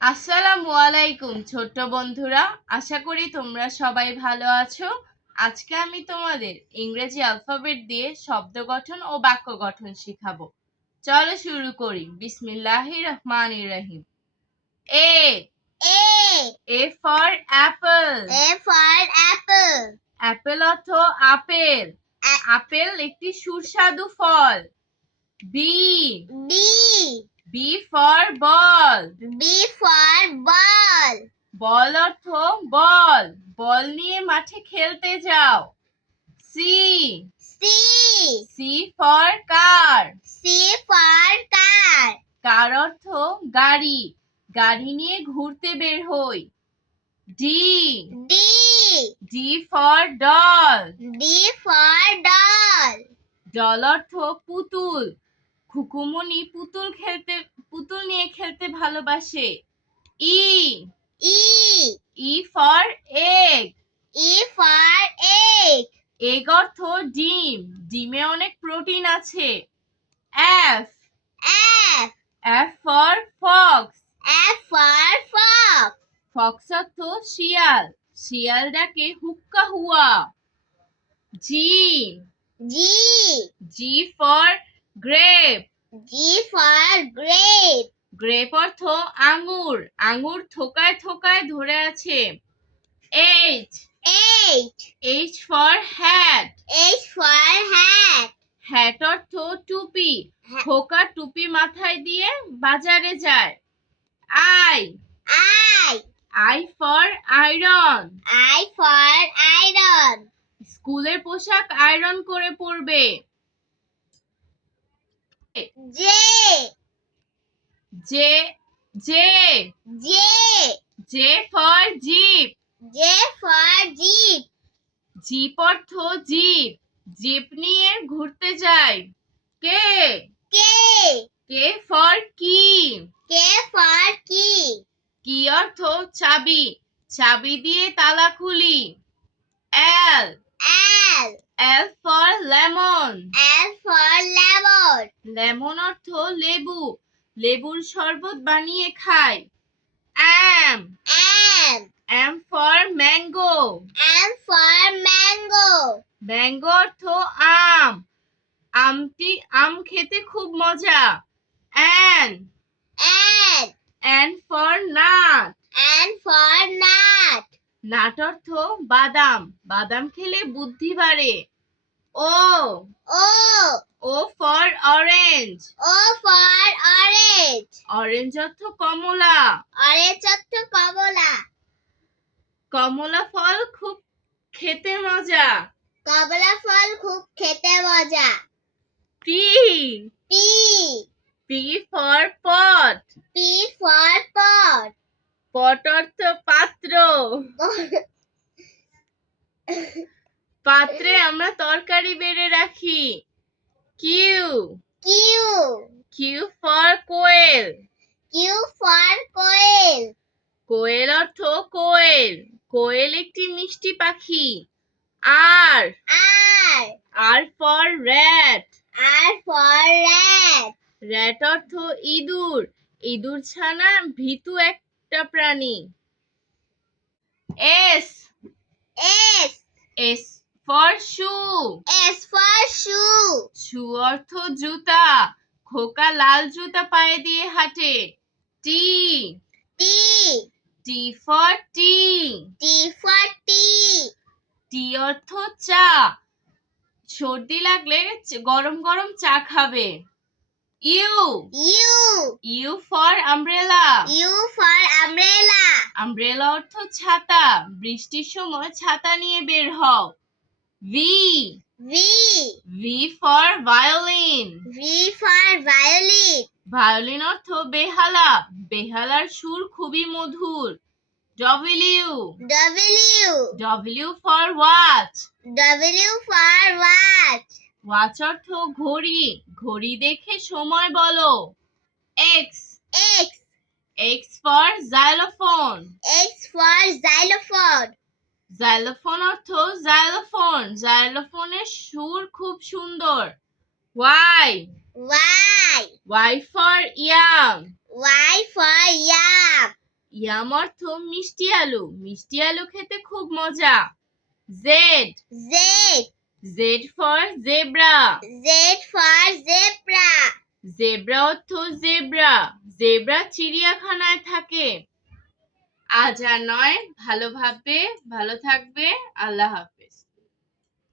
আসসালামু আলাইকুম ছোট্ট বন্ধুরা, আশা করি তোমরা সবাই ভালো আছো। আজকে আমি তোমাদের ইংরেজি অ্যালফাবেট দিয়ে শব্দ গঠন ও বাক্য গঠন শিখাবো। চলো শুরু করি। বিসমিল্লাহির রহমানির রহিম। A A for apple. Apple অর্থ আপেল। আপেল একটি সুস্বাদু ফল। B B for ball. Ball অর্থ বল। বল নিয়ে মাঠে খেলতে যাও। সি ফর কার। কার অর্থ গাড়ি। গাড়ি নিয়ে ঘুরতে বের হই। D for doll. ডল অর্থ পুতুল। খুকুমনি পুতুল নিয়ে খেলতে ভালোবাসে। E for egg. এগ অর্থ ডিম। ডিমে অনেক প্রোটিন আছে। F for Fox. ফক্স অর্থ শিয়াল। শিয়াল ডাকে হুক্কা হুয়া। G for grape. গ্রেপ অর্থ আঙ্গুর। আঙ্গুর থোকায় থোকায় ধরে আছে। H for hat. হ্যাট অর্থ টুপি। খোকা টুপি মাথায় দিয়ে বাজারে যায়। I for iron. স্কুলের পোশাক আয়রন করে পরবে। J for jeep. জিপ অর্থ জিপ। জিপ নিয়ে ঘুরতে যায়। কে ফর কি। কি অর্থ চাবি। চাবি দিয়ে তালা খুলি। L for lemon. লেমন অর্থ লেবু। লেবুর শরবত বানিয়ে খায়। M for mango. ম্যাঙ্গো অর্থ আম। আম খেতে খুব মজা। N for nut. নাট অর্থ বাদাম। বাদাম খেলে বুদ্ধি বাড়ে। O for orange. অরেঞ্জ অর্থ কমলা। কমলা ফল খুব খেতে মজা। পি ফর পট। পট অর্থ পাত্র। পাত্রে আমরা তরকারি বেড়ে রাখি। কিউ ফর কোয়েল। কোয়েল অর্থ কোয়েল। কোয়েল একটি মিষ্টি পাখি। আর ফর র্যাট। র্যাট অর্থ ইঁদুর। ইঁদুর ছানা ভীতু একটা প্রাণী। এস ফর শু। শু অর্থ জুতা। খোকা লাল জুতা পায়ে দিয়ে হাঁটে। টি ফর টি। টি অর্থ চা। সর্দি লাগলে গরম গরম চা খাবে। You for umbrella. আমব্রেলা অর্থ ছাতা। বৃষ্টির সময় ছাতা নিয়ে বের হও। V for violin. ভায়োলিন অর্থ বেহালা। বেহালার সুর খুবই মধুর। W for watch. ওয়াচ অর্থ ঘড়ি। ঘড়ি দেখে সময় বলো। X for xylophone. জাইলোফোন অর্থ জাইলোফোন। জাইলোফোনের সুর খুব সুন্দর। Y for yam. ইয়াম অর্থ মিষ্টি আলু। মিষ্টি আলু খেতে খুব মজা। Z. Z. Z for zebra. Z for zebra. Zebra অর্থ জেব্রা। জেব্রা চিড়িয়াখানায় থাকে। আজ আর নয়, ভালো ভাববে, ভালো থাকবে। আল্লাহ হাফেজ।